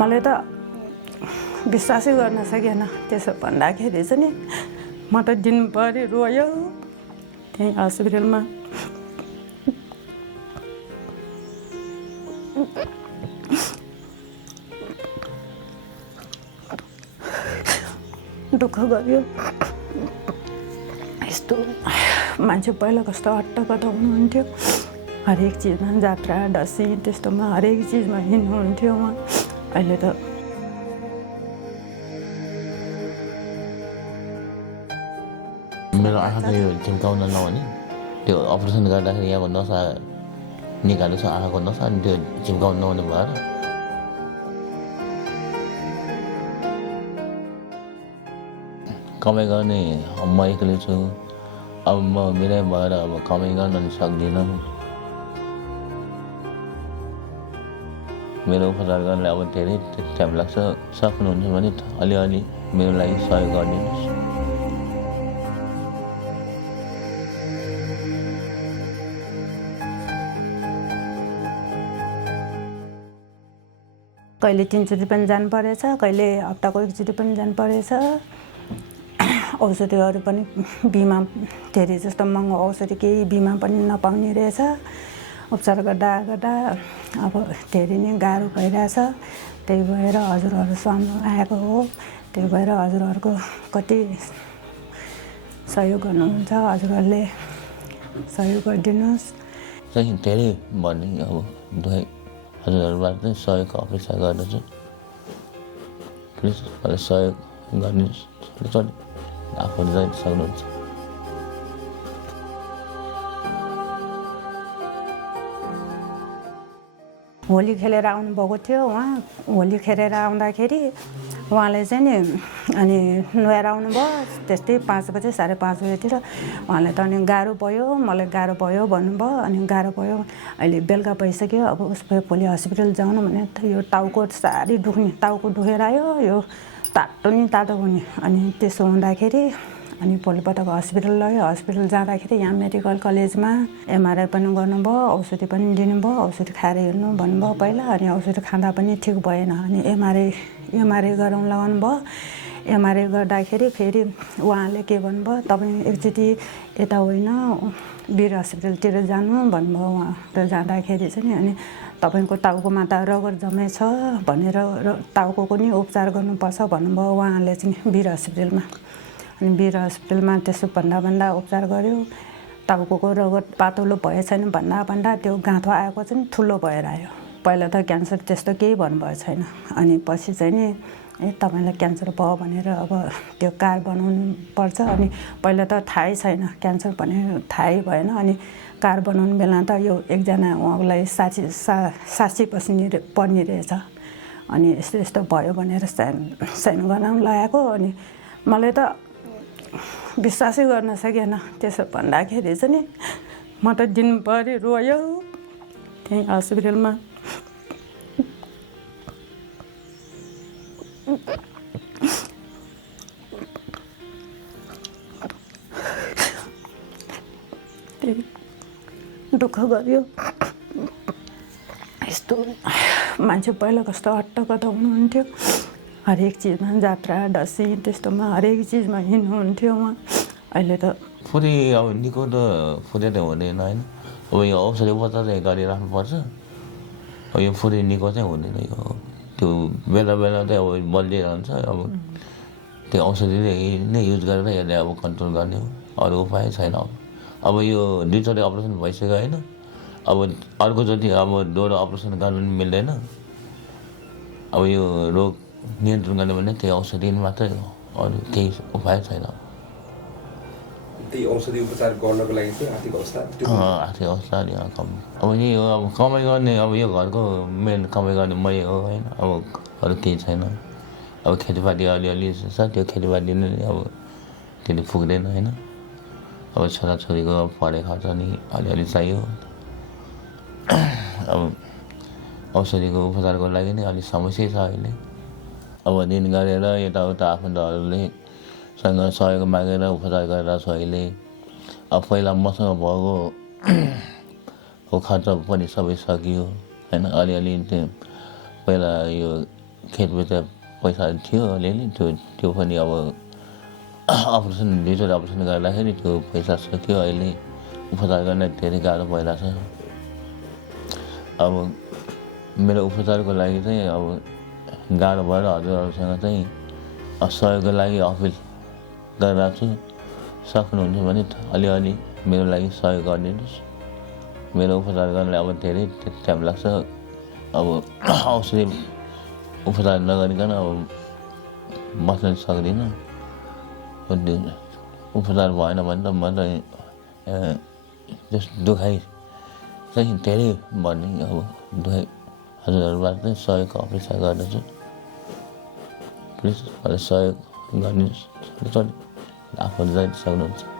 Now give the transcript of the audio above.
मलाई त विश्वासै गर्न सकेन। त्यसो भन्दाखेरि चाहिँ नि म त दिनभरि रोयो त्यही हस्पिटलमा। दुःख गर्यो। यस्तो मान्छे पहिला कस्तो हट्टकट्ट हुनुहुन्थ्यो, हरेक चिजमा जात्रा डसी त्यस्तोमा हरेक चिजमा हिँड्नुहुन्थ्यो उहाँ। अहिले त मेरो आँखा त यो झिम्काउन नहुने, त्यो अपरेसन गर्दाखेरि यहाँको नसा निकालेको छ आँखाको नसा, अनि त्यो झिम्काउन नहुने भएर कमाइ गर्ने म एक्लै छु। अब म बिरामी भएर अब कमाइ गर्न पनि सक्दिनँ। मेरो उपचार गर्नलाई अब धेरै टाइम लाग्छ। सक्नुहुन्छ भने अलिअलि मेरो लागि सहयोग गरिदिनुहोस्। कहिले 3 चोटि पनि जानु परेछ, कहिले हप्ताको 1 चोटि पनि जानु परेछ। औषधिहरू पनि बिमा धेरै जस्तो महँगो औषधि केही बिमा पनि नपाउने रहेछ। उपचार गर्दा गर्दा अब धेरै नै गाह्रो भइरहेछ। त्यही भएर हजुरहरूसँग आएको हो। त्यही भएर हजुरहरूको कति सहयोग गर्नुहुन्छ, हजुरहरूले सहयोग गरिदिनुहोस्। चाहिँ धेरै भन्ने अब दुई हजुरहरूबाट चाहिँ सहयोगको अपेक्षा गर्दछु। प्लिज मलाई सहयोग गरिदिनुहोस्। आफूले चाहिँ सक्नुहुन्छ। होली खेलेर आउनुभएको थियो उहाँ। होली खेलेर आउँदाखेरि उहाँले चाहिँ नि अनि नुहाएर आउनुभयो। त्यस्तै 5 बजे 5:30 बजेतिर उहाँलाई त अनि गाह्रो भयो, मलाई गाह्रो भयो भन्नुभयो। अनि गाह्रो भयो, अहिले बेलुका भइसक्यो, अब उसको भोलि हस्पिटल जाउनु भने त यो टाउको साह्रै दुख्ने, टाउको दुखेर आयो, यो तातो नि तातो हुने। अनि त्यसो हुँदाखेरि अनि भोलिपल्टको हस्पिटल लग्यो। हस्पिटल जाँदाखेरि यहाँ मेडिकल कलेजमा एमआरआई पनि गर्नुभयो, औषधि पनि दिनुभयो। औषधि खाएर हेर्नु भन्नुभयो पहिला, अनि औषधि खाँदा पनि ठिक भएन। अनि एमआरआई गराउन लगाउनु भयो। एमआरआई गर्दाखेरि फेरि उहाँले के भन्नुभयो, तपाईँ एकचोटि यता होइन वीर हस्पिटलतिर जानु भन्नुभयो। उहाँ र जाँदाखेरि चाहिँ नि अनि तपाईँको टाउकोमा त रगत जमेछ भनेर टाउको नि उपचार गर्नुपर्छ भन्नुभयो उहाँले चाहिँ वीर हस्पिटलमा। अनि वीर हस्पिटलमा त्यसो भन्दा उपचार गर्यो। टाउको रगत पातलो भए छैन भन्दा त्यो गाँठो आएको चाहिँ ठुलो भएर आयो। पहिला त क्यान्सर त्यस्तो केही भन्नुभएको छैन। अनि पछि चाहिँ नि तपाईँलाई क्यान्सर भयो भनेर अब त्यो कार्ड बनाउनु पर्छ। अनि पहिला त थाहै छैन, क्यान्सर भनेर थाहै भएन। अनि कार्ड बनाउनु बेला त यो एकजना उहाँलाई 80 पर्ने रहेछ। अनि यस्तो यस्तो भयो भनेर साइन गराउनु लगाएको। अनि मलाई त विश्वासै गर्न सकेन। त्यसो भन्दाखेरि चाहिँ नि म त दिनभरि रोयो त्यही हस्पिटलमा। दुःख गर्यो। यस्तो मान्छे पहिला कस्तो हट्टकट्ट हुनुहुन्थ्यो, हरेक चिजमा जात्रा डसी त्यस्तोमा हरेक चिजमा हिँड्नुहुन्थ्यो उहाँ। अहिले त फुरी अब निको त फुरी त हुँदैन होइन। अब यो औषधि उपचार चाहिँ गरिराख्नुपर्छ। अब यो फुरी निको चाहिँ हुँदैन। यो त्यो बेला बेला चाहिँ अब बलिरहन्छ। अब त्यो औषधिले नै युज गरेर यसले अब कन्ट्रोल गर्ने हो, अरू उपाय छैन। अब यो 2 चोटि अपरेसन भइसक्यो होइन। अब अर्कोचोटि अब दोहोरो अपरेसन गर्नु पनि मिल्दैन। अब यो रोग नियन्त्रण गर्ने भने त्यही औषधि मात्रै हो, अरू केही उपाय छैन। त्यही औषधि उपचार गर्नको लागि चाहिँ आर्थिक अवस्था आर्थिक अवस्था यहाँ कम। अब यही हो, अब कमाइ गर्ने, अब यो घरको मेन कमाइ गर्ने मै हो होइन। अब अरू केही छैन। अब खेतीपाती अलिअलि छ, त्यो खेतीपाती नै अब त्यति पुग्दैन होइन। अब छोराछोरीको पढाइ खर्च नि अलिअलि चाहियो। अब औषधिको उपचारको लागि नै अलिक समस्या छ अहिले। अब दिन गरेर यताउता आफन्तहरूले सँग सहयोग मागेर उपचार गरेर छु अहिले। अब पहिला मसँग भएको खर्च पनि सबै सकियो होइन। अलिअलि त्यो पहिला यो खेतभित्र पैसा थियो अलिअलि त्यो पनि अब अपरेसन डिजिटल अपरेसन गर्दाखेरि त्यो पैसा सक्यो अहिले उपचार गर्न धेरै गाह्रो भइरहेछ अब मेरो उपचारको लागि चाहिँ अब गाह्रो भएर हजुरहरूसँग चाहिँ सहयोगको लागि अपिल गरिरहेको छु सक्नुहुन्छ भने अलिअलि मेरो लागि सहयोग गरिदिनुहोस् मेरो उपचार गर्नलाई अब धेरै टाइम लाग्छ अब औषधि उपचार नगरिकन अब बस्न सक्दिनँ उपचार भएन भने त म त दुखाइ चाहिँ धेरै बढ्ने अब दुखाइ हजुरहरूबाट चाहिँ सहयोगको अपेक्षा गर्दछु प्लिज सहयोग गरिदिनुहोस् आफूले जति सक्नुहुन्छ